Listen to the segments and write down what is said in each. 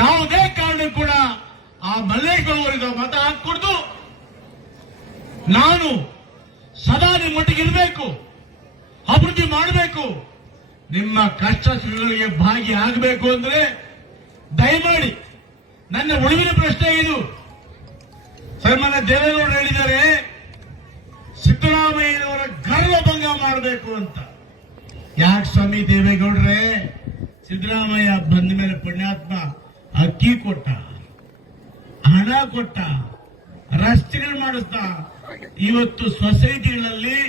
ಯಾವುದೇ ಕಾರಣ ಕೂಡ ಆ ಮಲ್ಲೇಶ್ವರವರಿಗೆ ಮತ ಹಾಕೊಡ್ದು ನಾನು ಸದಾ ನಿಮ್ಮೊಟ್ಟಿಗೆ ಇರಬೇಕು, ಅಭಿವೃದ್ಧಿ ಮಾಡಬೇಕು, ನಿಮ್ಮ ಕಷ್ಟ ಸುಖಗಳಿಗೆ ಭಾಗಿಯಾಗಬೇಕು ಅಂದ್ರೆ ದಯಮಾಡಿ, ನನ್ನ ಉಳಿವಿನ ಪ್ರಶ್ನೆ ಇದು. ಸನ್ಮಾನ್ಯ ದೇವೇಗೌಡರು ಹೇಳಿದ್ದಾರೆ, ಸಿದ್ದರಾಮಯ್ಯನವರ ಗರ್ವಭಂಗ ಮಾಡಬೇಕು ಅಂತ. ಯಾಕೆ ಸ್ವಾಮಿ ದೇವೇಗೌಡರೇ? ಸಿದ್ದರಾಮಯ್ಯ ಬಂದ ಮೇಲೆ ಪುಣ್ಯಾತ್ಮ. ಅಕ್ಕಿ ಕೊಟ್ಟ, ಹಣ ಕೊಟ್ಟ, ರಸ್ತೆಗಳು ಮಾಡಿಸ್ತಾ ಇವತ್ತು ಸೊಸೈಟಿಗಳಲ್ಲಿ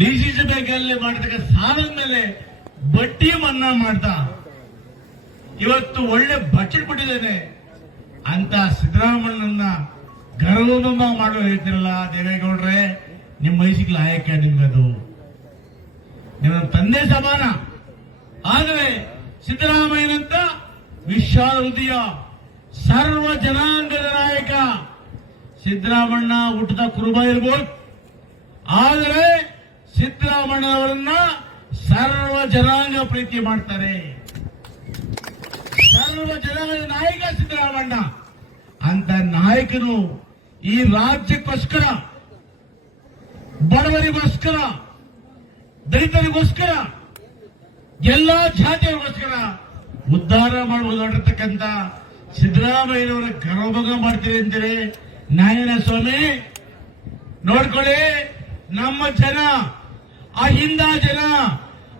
ಡಿಸಿಸಿ ಬ್ಯಾಂಕಲ್ಲಿ ಮಾಡಿದಾಗ ಸಾಲದ ಮೇಲೆ ಬಡ್ಡಿ ಮನ್ನಾ ಮಾಡ್ತಾ ಇವತ್ತು ಒಳ್ಳೆ ಬಜೆಟ್ ಕೊಟ್ಟಿದ್ದೇನೆ. ಅಂತ ಸಿದ್ದರಾಮಣ್ಣನ ಗರ್ವಭಂಬ ಮಾಡೋ ಹೇಳ್ತಿರಲ್ಲ, ದೇವೇಗೌಡ್ರೆ, ನಿಮ್ಮ ವಯಸ್ಸಿಗೆ ಲಾಯಕ ನಿಮ್ಗದು ನಿಮ್ಮ ತಂದೆ ಸಮಾನ. ಆದರೆ ಸಿದ್ದರಾಮಯ್ಯನಂತ ವಿಶಾಲ ಹೃದಯ ಸರ್ವ ಜನಾಂಗದ ನಾಯಕ ಸಿದ್ದರಾಮಣ್ಣ ಹುಟ್ಟದ ಕುರುಬ ಇರ್ಬೋದು. ಆದರೆ ಸಿದ್ಧರಾಮಣ್ಣವರನ್ನ ಸರ್ವ ಜನಾಂಗ ಪ್ರೀತಿ ಮಾಡ್ತಾರೆ. ಸರ್ವ ಜನಾಂಗದ ನಾಯಕ ಸಿದ್ದರಾಮಣ್ಣ. ಅಂತ ನಾಯಕನು ಈ ರಾಜ್ಯಕ್ಕೋಸ್ಕರ, ಬಡವರಿಗೋಸ್ಕರ, ದಲಿತರಿಗೋಸ್ಕರ, ಎಲ್ಲಾ ಜಾತಿಯವರಿಗೋಸ್ಕರ ಉದ್ಧಾರ ಮಾಡುವ ಹೊರತಕ್ಕಂತ ಸಿದ್ದರಾಮಯ್ಯನವರ ಗರ್ವಭಂಗ ಮಾಡ್ತೀರಿ ಅಂತೀರಿ. ನಾಯನ ಸ್ವಾಮಿ, ನೋಡ್ಕೊಳ್ಳಿ, ನಮ್ಮ ಜನ, ಅಹಿಂದ ಜನ,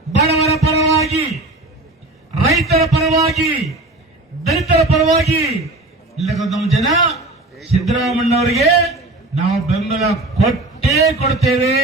ಬಡವರ ಪರವಾಗಿ, ರೈತರ ಪರವಾಗಿ, ದಲಿತರ ಪರವಾಗಿ ಇಲ್ಲ ನಮ್ಮ ಜನ ಸಿದ್ದರಾಮಣ್ಣವರಿಗೆ ನಾವು ಬೆಂಬಲ ಕೊಟ್ಟೇ ಕೊಡ್ತೇವೆ.